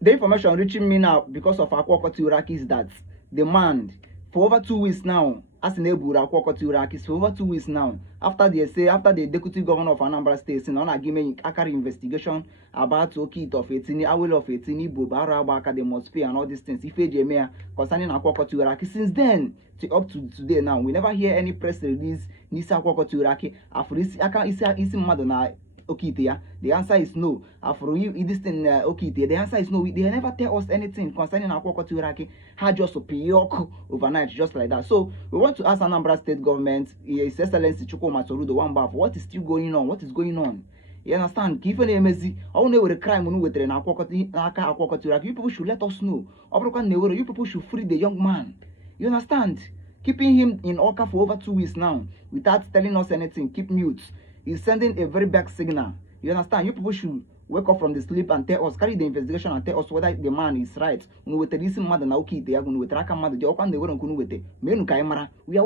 The information reaching me now because of Akwa is that the man for over 2 weeks now, as in Ebura Akwa for over 2 weeks now, after the deputy governor of Anambra State, in on given Akari investigation about Okit of 18, Awil of 18, Ibo, Barabaka, they must pay and all these things. If Jemea concerning Akwa since then to up to today now, we never hear any press release. Nisa Akwa after this, Aka is Madonna. Okite, the answer is no. For you, this thing, Okite, the answer is no. They never tell us anything concerning Akwa Turaki. Had just a piyok overnight, just like that. So we want to ask Anambra State government, His Excellency Soludo, one bath. What is still going on? What is going on? You understand? Given MSC, all know the crime when we train Akwa Turaki. You people should let us know. You people should free the young man. You understand? Keeping him in Oka for over 2 weeks now, without telling us anything. Keep mute. He's sending a very bad signal. You understand? You people should wake up from the sleep and tell us, carry the investigation and tell us whether the man is right. We are